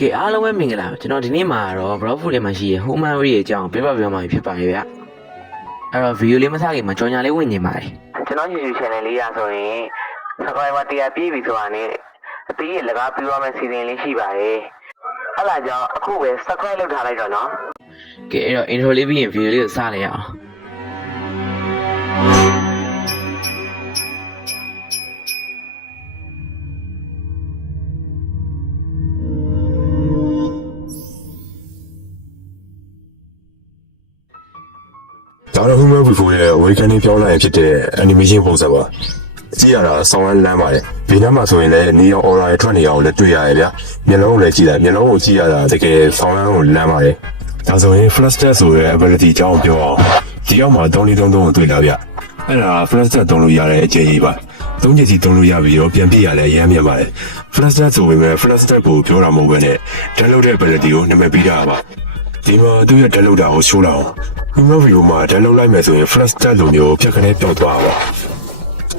ကဲအားလုံးပဲမင်္ဂလာပါကျွန်တော်ဒီနေ့မှာတော့ Browfood ထဲမှာရှိတဲ့ Home Memory ရဲ့အကြောင်းပြပြပြမှာဖြစ်ပါတယ်ဗျအဲ့တော့ video လေးမစခင်မှာကြော်ညာလေးဝင်နေပါတယ်ကျွန်တော် YouTube channel လေးရဆိုရင် subscriber 100ပြည့်ပြီဆိုတာနဲ့အသေးရလကားပြရမယ့်စီစဉ်လေးရှိပါတယ်အဲ့ဒါကြောင့်အခုပဲ subscribe လုပ်ထားလိုက်တော့နော်ကဲအဲ့တော့ intro လေးပြီးရင် video လေးကိုစလိုက်ရအောင်ဒါတော့ Human Before ရဲ့ Awakening ပြောင်းလိုက်ဖြစ်တဲ့ animation ပုံစံပါကြည့်ရတာဆောင်းလန်းပါတယ်ဒီနားမှာဆိုရင်လည်းနေရော aura ထွက်နေအောင်လည်းတွေ့ရတယ်ဗျမျက်လုံးကိုလည်းကြည့်လိုက်မျက်လုံးကိုကြည့်ရတာတကယ်ဆောင်းလန်းကိုလန်းပါတယ်ဒါဆိုရင် flash test ဆိုတဲ့ ability အကြောင်းပြောအောင်ဒီအောက်မှာ333ကိုတွေ့လာဗျအဲ့ဒါ flash test သုံးလို့ရတဲ့အကျဉ်းကြီးပါ3ချက်စီသုံးလို့ရပြီးတော့ပြန်ပြရလဲရမ်းမြတ်ပါတယ် flash test ဆိုပေမဲ့ flash test ကိုပြောတာမဟုတ်ဘဲနဲ့ download တဲ့ ability ကိုနာမည်ပေးတာပါဒီမှာသူ့ရဲ့ download တာကိုရှိုးလာအောင် Human View မှာ download လိုက်မယ်ဆိုရင် flash test လိုမျိုးဖြတ်ခနဲ့ပြောက်သွားပါ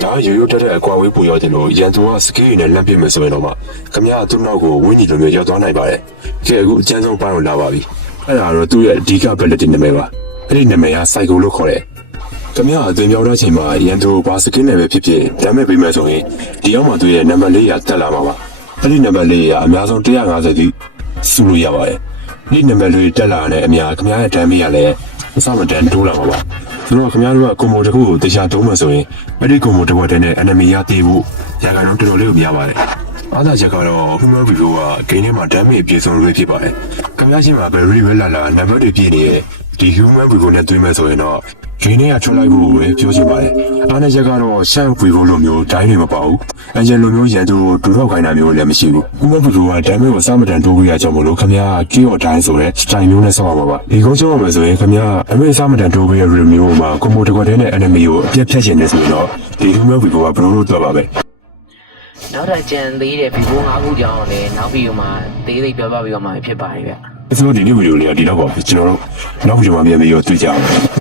ဒါရိုးရိုးတက်တဲ့အကွာဝေးပူရောက်တယ်လို့ရန်သူက skill နဲ့လက်ပြမယ်ဆိုရင်တော့မှခင်ဗျားသူ့နောက်ကိုဝင်းကြီးလိုမျိုးရောက်သွားနိုင်ပါတယ်ကဲအခုအကျဉ်းဆုံးပိုင်းကိုလာပါပြီအဲ့ဒါတော့သူ့ရဲ့အဓိက ability နာမည်ပါအဲ့ဒီနာမည်က Psycho လို့ခေါ်တယ်ခင်ဗျားအသွင်ပြောင်းတဲ့အချိန်မှာရန်သူဘာ skill နဲ့ပဲဖြစ်ဖြစ် damage ပေးမယ်ဆိုရင်ဒီအောက်မှာသူ့ရဲ့ number 4ရာတက်လာမှာပါအဲ့ဒီ number 4ရာအများဆုံး150တိစုလို့ရပါတယ်ဒီနံပါတ်လေးတက်လာတဲ့အများခင်ဗျားရဲ့ damage ကလည်းအစမတန်တိုးလာမှာပါဆိုတော့ခင်ဗျားတို့ကကွန်ဘိုတစ်ခုကိုတရားတုံးမှဆိုရင်အဲ့ဒီကွန်ဘိုတစ်ဝက်တည်းနဲ့ enemy ရသေးဖို့ရာခိုင်နှုန်းတော်တော်လေးကိုများပါတယ်အားသာချက်ကတော့ Human View က game ထဲမှာ damage အပြည့်စုံလို့ဖြစ်ပါတယ်ခင်ဗျားချင်းမှာ battery ပဲလာနံပါတ်တွေပြည့်နေတဲ့ဒီ Human View နဲ့တွေ့မဲ့ဆိုရင်တော့game ထဲကထွက်လိုက်ဖို့ပဲပြောချင်ပါတယ်အားနဲ့ချက်ကတော့ Shank View လိုမျိုးဒိုင်းတွေမပါဘူးအရင်လိုမျိုးရန်သူကိုဒူထောက်ခိုင်းတာမျိုးလည်းမရှိဘူး Human View က damage ကိုစမတန်တိုးပေးရကြောင်းမလို့ခင်ဗျား KO ဒိုင်းဆိုတဲ့ style မျိုးနဲ့ဆောက်ရမှာပါဒီကုန်းချုံးရမယ်ဆိုရင်ခင်ဗျားအမေစမတန်တိုးပေးရ review မှာ combo တစ်ခွက်တည်းနဲ့ enemy ကိုအပြတ်ဖြတ်ချင်နေဆိုရင်တော့ဒီ Human View ကဘယ်လိုလုပ်တော့ပါပဲနောက်ထပ်ကြံသေးတဲ့ video 5ခုကြောင်းလည်းနောက် video မှာသေးသေးပြောပြပြီးတော့မှဖြစ်ပါတယ်ဗျဆိုတော့ဒီနေ့ဗီဒီယိုလေးကဒီတော့ပါကျွန်တော်တို့နောက်ဗီဒီယိုမှာပြန်ပြီးတော့တွေ့ကြအောင်